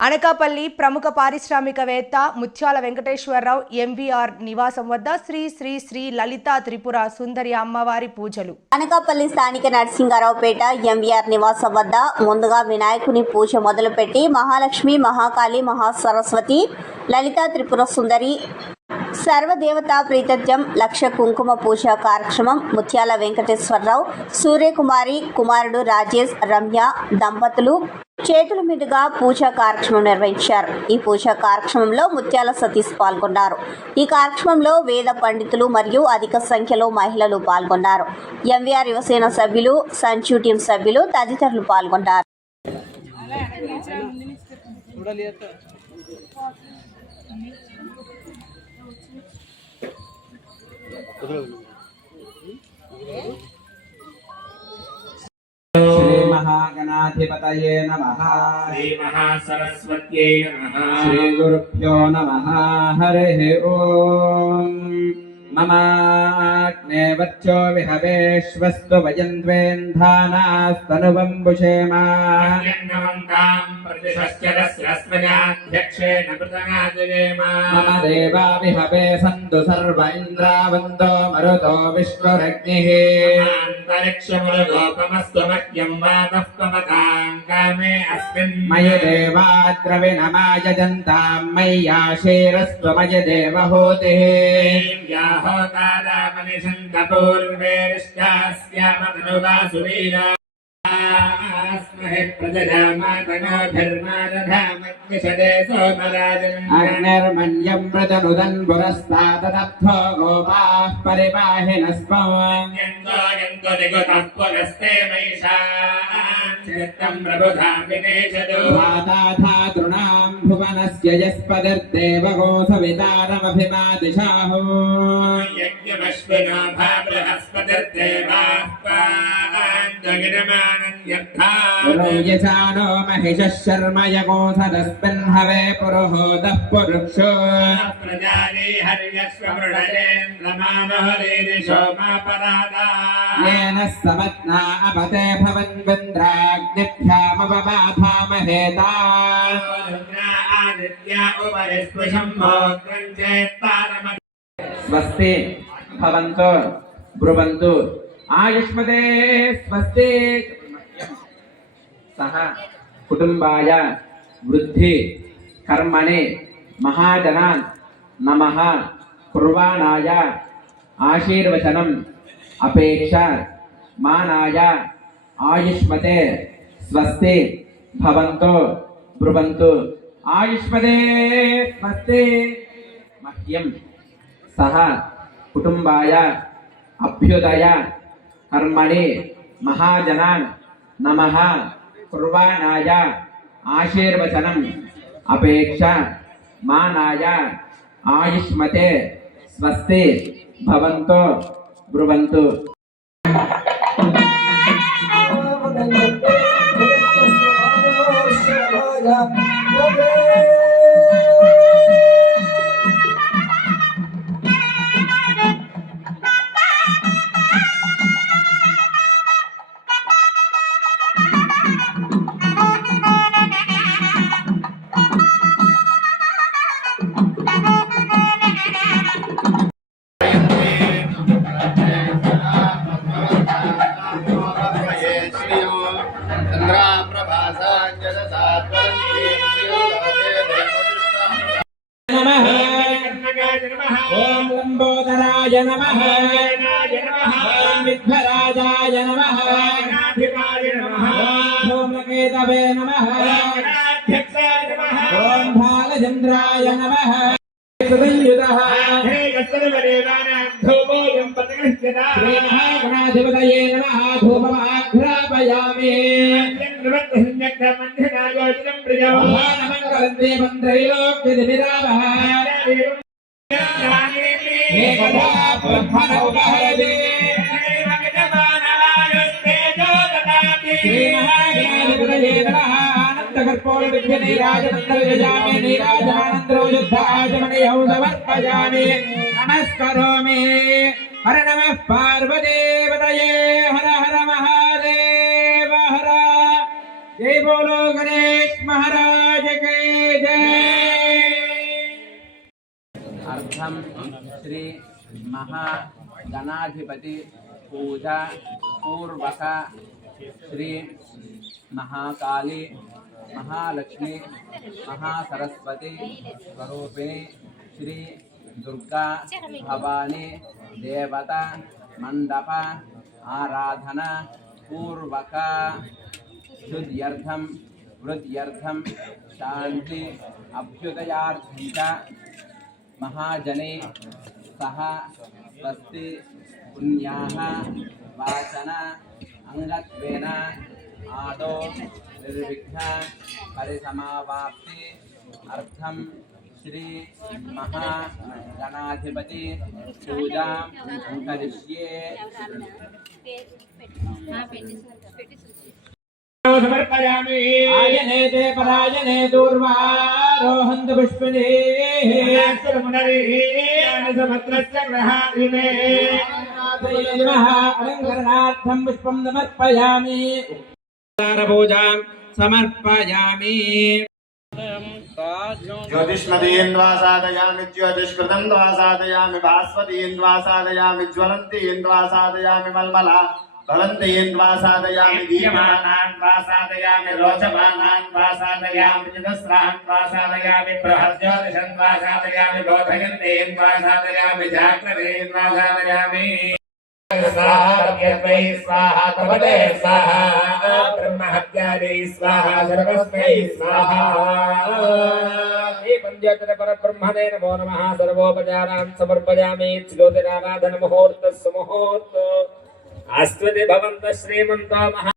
అనకాపల్లి ప్రముఖ పారిశ్రామికవేత్త ముత్యాల వెంకటేశ్వరరావు ఎంవీఆర్ నివాసం వద్ద శ్రీ శ్రీ శ్రీ లలితా త్రిపుర సుందరి అమ్మవారి పూజలు. అనకాపల్లి స్థానిక నరసింగారావుపేట ఎంవీఆర్ నివాసం వద్ద ముందుగా వినాయకుని పూజ మొదలుపెట్టి మహాలక్ష్మి, మహాకాళి, మహాసరస్వతి, లలితా త్రిపుర సుందరి సర్వదేవతా ప్రీతత్యం లక్ష కుంకుమ పూజ కార్యక్రమం ముత్యాల వెంకటేశ్వరరావు, సూర్యకుమారి కుమారుడు రాజేష్, రమ్య దంపతులు చేతుల మీదుగా పూజా కార్యక్రమం నిర్వహించారు. ఈ పూజా కార్యక్రమంలో ముత్యాల సతీష్ పాల్గొన్నారు. ఈ కార్యక్రమంలో వేద పండితులు మరియు అధిక సంఖ్యలో మహిళలు పాల్గొన్నారు. ఎంవీఆర్ యువసేన సభ్యులు, సంచు టీం సభ్యులు తదితరులు పాల్గొన్నారు. श्री महागणाधिपतये नमः। श्री महासरस्वत्यै नमः। श्री गुरुभ्यो नमः। हरिः ओम्। ममाग्ने वच्चो विहवेश्वस्तु वयन्त्वेन्धानास्तनुवम्बुषेम। यन्नवन्ताम् प्रतिशश्चरस्रस्वजाध्यक्षेण पृतनाजयेम। मम देवा विहवे सन्तु सर्व इन्द्रावन्तो मरुतो विश्वरग्निः। अन्तरिक्षमरुगोपमस्तु मह्यं वातः पवताम् कामे अस्मिन्। मयि देवाद्रविणमायजन्ताम् मय्याशीरस्त्व मयि देवहूतिः। पूर्वेरिष्टास्यामधनुवासुवीरा स्महे प्रजजामातनोभिर्मादधामग्निषदे सोमराजन्। अग्निर्मन्यं व्रतनुदन् पुरस्ताददब्धो गोपाः परिपाहिनस्म। यन्तो यन्तो निगुतः पुरस्ते मयिषाम् चित्तं प्रबुधा विनेशदो। वाताधातॄणां भुवनस्य यस्पतिर्देवगोसवितारमभिमादिशाहो। यज्ञमश्विनो भा बृहस्पतिर्देवाः पाञ्चगिरमानन्यर्था। पुरो यजानो महिषः शर्म यगोधरस्मिन् हवे पुरोहोदः पुरुक्षो। प्रजाये हर्यश्वमृढयेन्द्रमानहरेरिशोमापरादा। येन समत्ना अपते भवन्विन्द्राग्निभ्यामवबाधामहेता। आदित्या उपरिस्पृशं मोग्रं चेत्तारम। स्वस्ति भवन्तु ब्रुवन्तु आयुष्मते स्वस्ति। सह कुटुंबाय वृद्धि कर्मणे महाजनान् नमः कुर्वाणाय आशीर्वचनम् अपेक्षा मानाय आयुष्मते स्वस्ति भवन्तु ब्रुवन्तु आयुष्मते स्वस्ति। मह्यं सह कुटुंबाय अभ्युदय कर्मणे महाजनान् नमः कुर्वाणाय आशीर्वचनम् अपेक्षा मानाय आयुष्मते स्वस्ति भवन्तु ब्रुवन्तु। ओम लंबोदराय नमः। ओम विघ्नराजाय नमः। ओम केतवे नमः। ओम भालचंद्राय नमः। सुदंयुतः श्री महागणाधिपतये नमः। धूपमाघ्रापयामि। महानमङ्गलन्ते मन्त्रैलोक्यदिविरावः। एकदा ब्रह्मणोपहरति। श्री महागणाधिपतये नमः। आनन्दकर्पूरविघ्ननीराजनन्दविजामि। नीराजनानन्दो युद्धाचमणियौ समर्पयामि। नमस्करोमि। हर नमः पार्वतीपतये। हर हर महादेव हर। जय बोलो गणेश महाराज के। అర్థం శ్రీ మహాగణాధిపతి పూజా పూర్వక శ్రీ మహాకాళి మహాలక్ష్మి మహాసరస్వతి స్వరూపిణి శ్రీ దుర్గా భవాని దేవత మండప ఆరాధన పూర్వక శుద్ధ్యర్థం వృద్ధ్యర్థం శాంతి అభ్యుదయార్థం చ మహాజనే సహ స్వస్తి పుణ్యాః వాచన అంగత్వేన ఆదో నిర్విఘ్న పరిసమావాప్తి అర్థం శ్రీ మహాగణాధిపతి పూజా కరిష్యే. సమర్పయామి. ఆయనే తే పరాయణే దూర్వారోహంతు పుష్పిణే. సమత్రస్య గ్రహాదినే. నమః అలంకరణార్థం పుష్పం సమర్పయామి. పూజాం సమర్పయామి. ज्योतिष्मतीन्द्वा साधयामि ज्योतिष्कृतन्द्वा साधयामि भास्वतीन्द्वा साधयामि ज्वलन्तीन्द्वा साधयामि मल्मला ज्वलन्तीन्द्वा साधयामि दीप्यमानान्वा साधयामि रोचमानान्वा साधयामि चतस्रान्वा साधयामि बृहज्योतिषन्वा साधयामि बोधयन्तीन्द्वा साधयामि जाग्रतीन्द्वा साधयामि. स्वाहा स्वाहा तवते स्वाहा ब्रह्महत्यादि स्वाहा सर्वस्मै स्वाहा. पंचायत परब्रह्मणे नमो नमः. सर्वोपचारां समर्पयामि. ज्योतिराराधन मुहूर्तस्य मुहूर्त आस्त्वते भवन्तः श्रीमन्तो महा